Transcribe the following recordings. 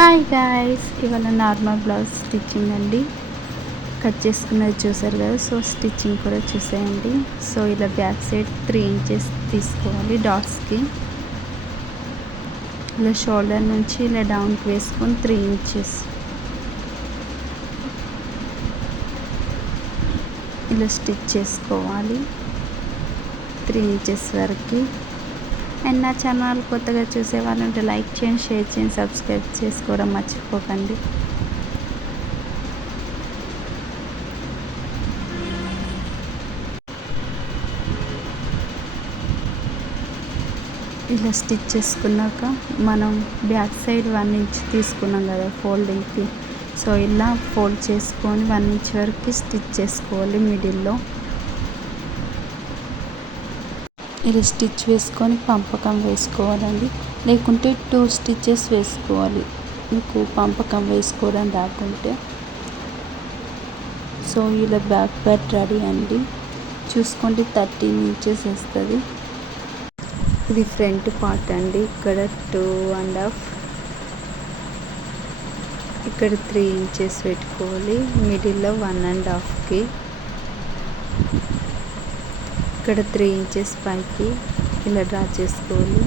Hi guys, ఇవాళ normal blouse stitching అండి. Cut చేసుకున్నది చూసారు కదా, సో స్టిచ్చింగ్ కూడా చూసేయండి. సో ఇలా బ్యాక్ సైడ్ 3 ఇంచెస్ తీసుకోవాలి డాట్స్కి. ఇలా షోల్డర్ నుంచి ఇలా డౌన్కి వేసుకొని 3 ఇంచెస్ ఇలా స్టిచ్ చేసుకోవాలి 3 ఇంచెస్ వరకు. అండ్ నా ఛానల్ కొత్తగా చూసే వాళ్ళు ఉంటే లైక్ చేయండి, షేర్ చేయండి, సబ్స్క్రైబ్ చేసుకోవడం మర్చిపోకండి. ఇలా స్టిచ్ చేసుకున్నాక మనం బ్యాక్ సైడ్ 1 ఇంచ్ తీసుకున్నాం కదా ఫోల్డింగ్కి. సో ఇలా ఫోల్డ్ చేసుకొని 1 ఇంచ్ వరకు స్టిచ్ చేసుకోవాలి మిడిల్లో. ఇలా స్టిచ్ వేసుకొని పంపకం వేసుకోవాలండి, లేకుంటే 2 స్టిచెస్ వేసుకోవాలి మీకు పంపకం వేసుకోవడం రాకుంటే. సో ఇలా బ్యాక్ పార్ట్ రెడీ అండి. చూసుకోండి 13 ఇంచెస్ వస్తుంది. ఇది ఫ్రంట్ పార్ట్ అండి. ఇక్కడ 2.5, ఇక్కడ 3 ఇంచెస్ పెట్టుకోవాలి. మిడిల్లో 1.5కి, ఇక్కడ 3 ఇంచెస్ పైకి ఇలా డ్రా చేసుకోవాలి.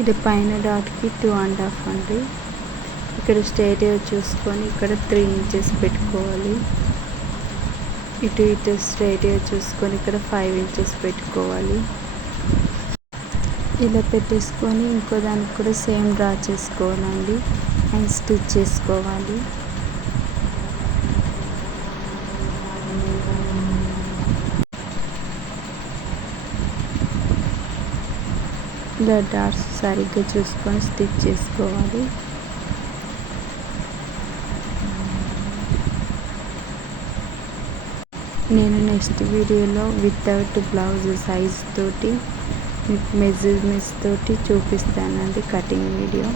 ఇది పైన డాట్కి 2.5 అండి. ఇక్కడ స్ట్రైట్గా చూసుకొని ఇక్కడ 3 ఇంచెస్ పెట్టుకోవాలి. ఇటు స్ట్రైట్గా చూసుకొని ఇక్కడ 5 ఇంచెస్ పెట్టుకోవాలి. ఇలా పెట్టేసుకొని ఇంకో దానికి కూడా సేమ్ డ్రా చేసుకోవాలండి అండ్ స్టిచ్ చేసుకోవాలి. ఇలా డాట్స్ సరిగ్గా చూసుకొని స్టిచ్ చేసుకోవాలి. నేను నెక్స్ట్ వీడియోలో వితౌట్ బ్లౌజ్ సైజ్ తోటి మీకు మెజర్మెంట్స్ తోటి చూపిస్తానండి కటింగ్ వీడియో.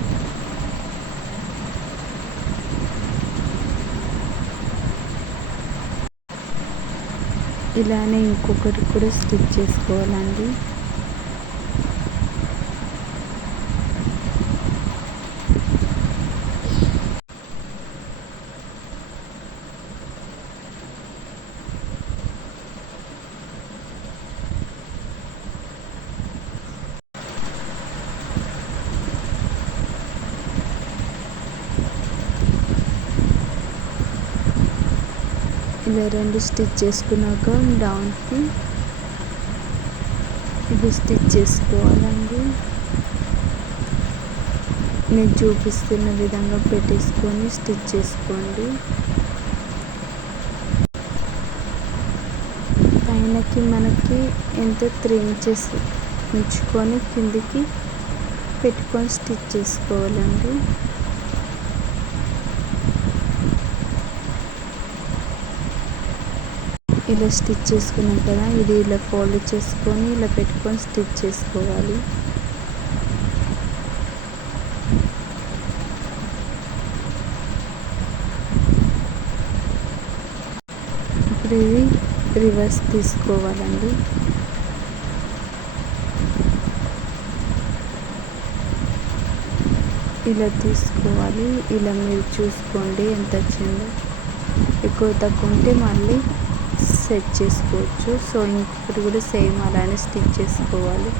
ఇలానే ఇంకొకటి కూడా స్టిచ్ చేసుకోవాలండి. ఇలా 2 స్టిచ్ చేసుకున్నాక డౌన్కి ఇది స్టిచ్ చేసుకోవాలండి. నేను చూపిస్తున్న విధంగా పెట్టేసుకొని స్టిచ్ చేసుకోండి. పైనకి మనకి ఎంత 3 ఇంచెస్ ఉంచుకొని కిందికి పెట్టుకొని స్టిచ్ చేసుకోవాలండి. ఇలా స్టిచ్ చేసుకున్నాం కదా, ఇది ఇలా ఫోల్డ్ చేసుకొని ఇలా పెట్టుకొని స్టిచ్ చేసుకోవాలి. ఇప్పుడు ఇది రివర్స్ తీసుకోవాలండి. ఇలా తీసుకోవాలి. ఇలా మీరు చూసుకోండి ఎంత వచ్చిందో. ఎక్కువ తక్కువ ఉంటే మళ్ళీ సెట్ చేసుకోవచ్చు. సో ఇంకొకటి కూడా సేమ్ అలానే స్టిచ్ చేసుకోవాలి.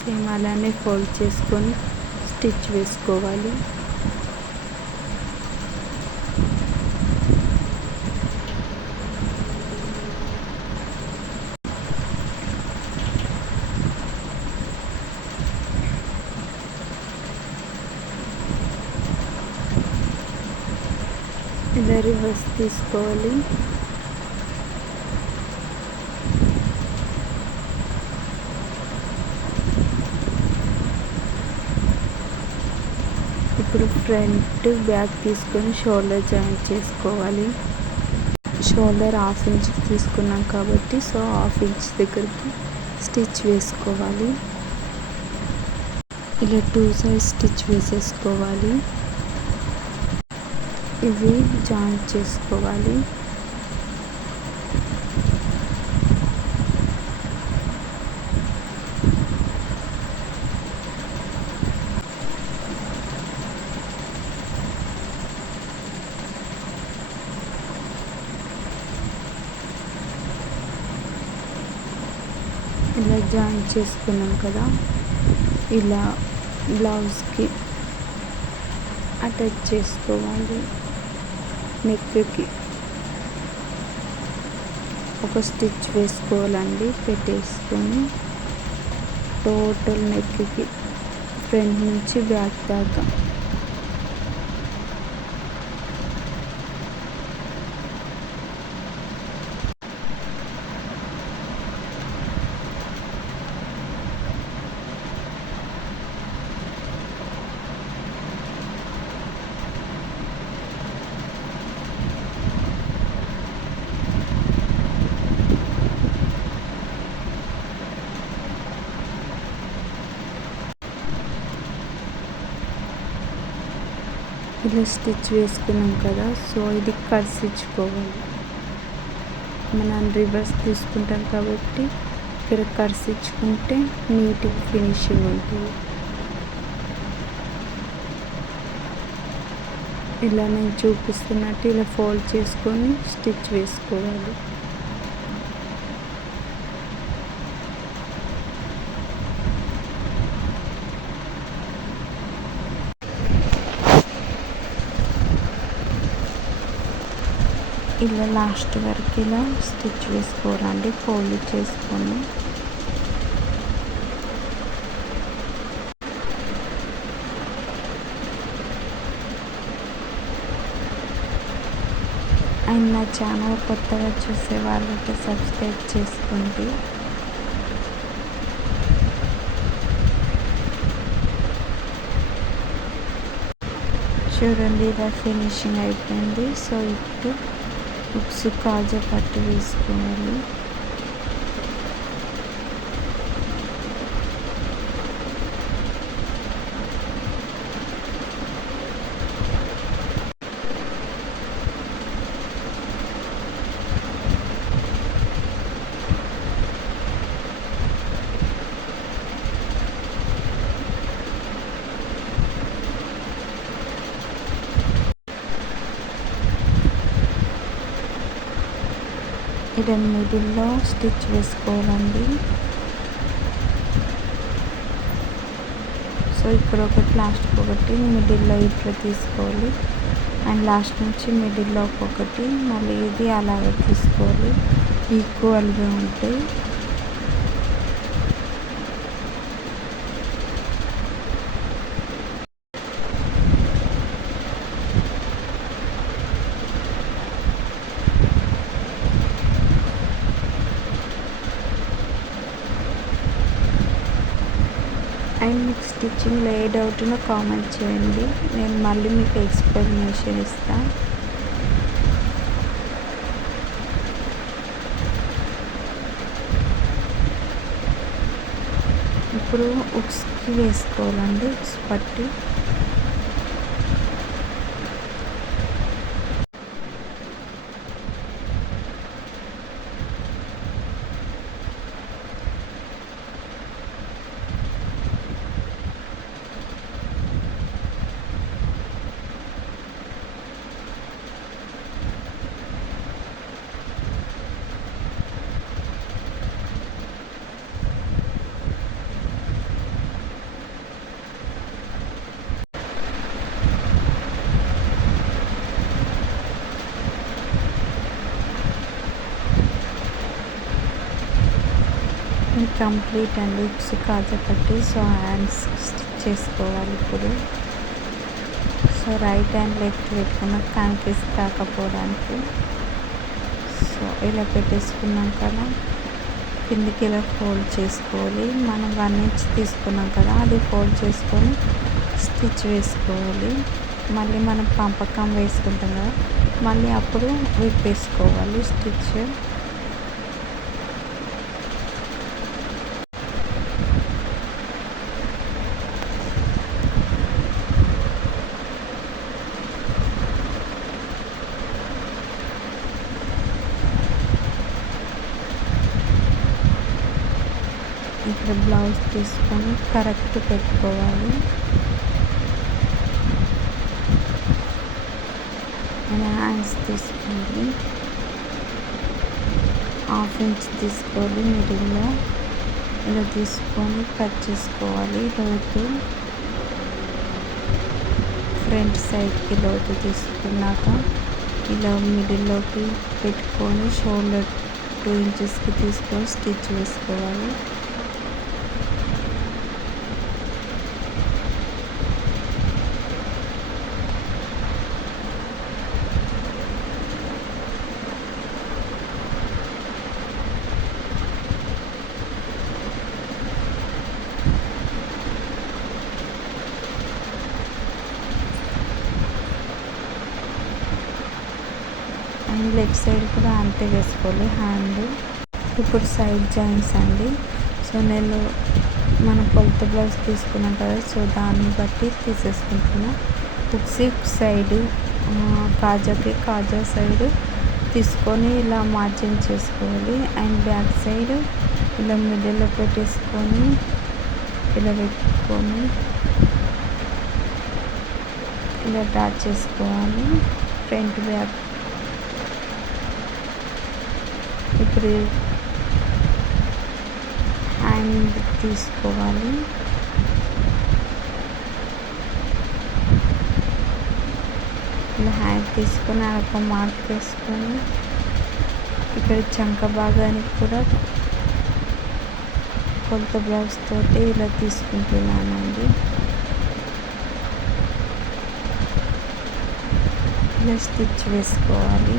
సేమ్ అలానే ఫోల్డ్ చేసుకొని స్టిచ్ వేసుకోవాలి. ఇలా రివర్స్ తీసుకోవాలి. ఇప్పుడు ఫ్రంట్ బ్యాక్ తీసుకొని షోల్డర్ జాయింట్ చేసుకోవాలి. షోల్డర్ 1/2 ఇంచ్ తీసుకున్నాం కాబట్టి సో 1/2 ఇంచ్ దగ్గరికి స్టిచ్ వేసుకోవాలి. ఇలా 2 సైడ్స్ స్టిచ్ వేసేసుకోవాలి. ఇవి జాయింట్ చేసుకోవాలి. ఇలా జాయింట్ చేసుకున్నాం కదా, ఇలా బ్లౌజ్కి అటాచ్ చేసుకోవాలి. నెక్కి ఒక స్టిచ్ వేసుకోవాలండి. పెట్టేసుకొని టోటల్ నెక్కి ఫ్రంట్ నుంచి బ్యాక్ దాకా ఇలా స్టిచ్ వేసుకున్నాం కదా, సో ఇది కట్స్ ఇచ్చుకోవాలి. మనం రివర్స్ తీసుకుంటాం కాబట్టి ఇక్కడ కట్స్ ఇచ్చుకుంటే నీట్గా ఫినిషింగ్ ఉంటుంది. ఇలా నేను చూపిస్తున్నట్టు ఇలా ఫోల్డ్ చేసుకొని స్టిచ్ వేసుకోవాలి. ఇలా లాస్ట్ వరకు ఇలా స్టిచ్ వేసుకోవాలండి, ఫోల్డ్ చేసుకొని. అండ్ నా ఛానల్ కొత్తగా చూసే వాళ్ళకి సబ్స్క్రైబ్ చేసుకోండి. చూడండి ఇలా ఫినిషింగ్ అయిపోయింది. సో ఇప్పుడు ఉక్స్ కాజా పట్టు వేసుకోవాలి. ఇలా మిడిల్లో స్టిచ్ వేసుకోవాలండి. సో ఇక్కడ ఒకటి లాస్ట్కి ఒకటి మిడిల్లో ఇట్లా తీసుకోవాలి. అండ్ లాస్ట్ నుంచి మిడిల్లో ఒక్కొక్కటి మళ్ళీ ఇది అలాగే తీసుకోవాలి, ఈక్వల్గా ఉంటాయి. అండ్ మీకు స్టిచ్చింగ్లో ఏ డౌట్ ఉన్నా కామెంట్ చేయండి, నేను మళ్ళీ మీకు ఎక్స్ప్లెనేషన్ ఇస్తాను. ఇప్పుడు ఉక్స్కి వేసుకోవాలండి, ఉక్స్ పట్టి. కంప్లీట్ అండి ఉక్స్ కాజా పట్టి. సో హ్యాండ్స్ స్టిచ్ చేసుకోవాలి ఇప్పుడు. సో రైట్ హ్యాండ్ లెఫ్ట్ పెట్టుకున్న కన్ఫ్యూజ్ కాకపోవడానికి. సో ఇలా పెట్టేసుకున్నాం కదా, కిందికి ఇలా ఫోల్డ్ చేసుకోవాలి. మనం 1 ఇంచ్ తీసుకున్నాం కదా, అది ఫోల్డ్ చేసుకొని స్టిచ్ వేసుకోవాలి. మళ్ళీ మనం పంపకం వేసుకుంటాం కదా, మళ్ళీ అప్పుడు విప్పేసుకోవాలి స్టిచ్. ఇక్కడ బ్లౌజ్ తీసుకొని కరెక్ట్ పెట్టుకోవాలి. హ్యాండ్స్ తీసుకోండి, 1/2 ఇంచ్ తీసుకోవాలి. మిడిల్లో ఇలా తీసుకొని కట్ చేసుకోవాలి. లోతు ఫ్రంట్ సైడ్కి లోతు తీసుకున్నాక ఇలా మిడిల్లోకి పెట్టుకొని షోల్డర్ 2 ఇంచెస్కి తీసుకొని స్టిచ్ వేసుకోవాలి. అండ్ లెఫ్ట్ సైడ్ కూడా అంతే వేసుకోవాలి హ్యాండ్. ఇప్పుడు సైడ్ జాయింట్స్ అండి. సో నేను మన కొలత బ్లౌజ్ తీసుకున్నాం కదా, సో దాన్ని బట్టి తీసేసుకుంటున్నా. హుక్స్ సైడ్ కాజా సైడ్ తీసుకొని ఇలా మార్జిన్ చేసుకోవాలి. అండ్ బ్యాక్ సైడ్ ఇలా మిడిల్లో పెట్టేసుకొని ఇలా పెట్టుకొని ఇలా డ్రా చేసుకోవాలి ఫ్రంట్ బ్యాక్. ఇప్పుడు హ్యాండ్ తీసుకోవాలి. ఇలా హ్యాండ్ తీసుకొని ఒక మార్క్ వేసుకొని ఇక్కడ చంక భాగానికి కూడా కొలత బ్లౌజ్ తోటి ఇలా తీసుకుంటున్నానండి. ఇలా స్టిచ్ వేసుకోవాలి.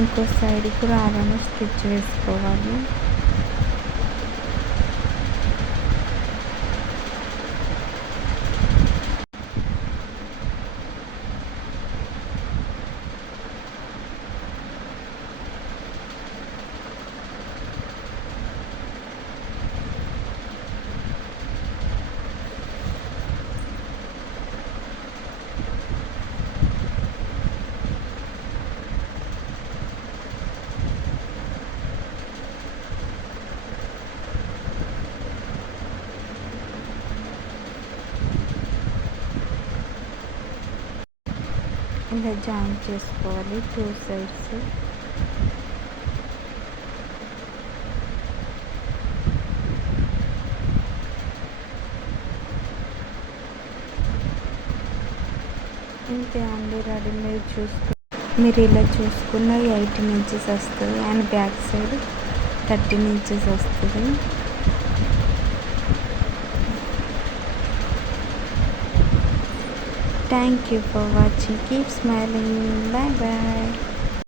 ఇంకో సైడ్ కూడా అలానే స్టిచ్ వేసుకోవాలి. ఇలా జాయిన్ చేసుకోవాలి 2 సైడ్స్. ఇంతే అండి రెడీ. మీరు ఇలా చూసుకున్న 18 ఇంచెస్ వస్తుంది అండ్ బ్యాక్ సైడ్ 13 ఇంచెస్ వస్తుంది. Thank you for watching. Keep smiling. Bye bye.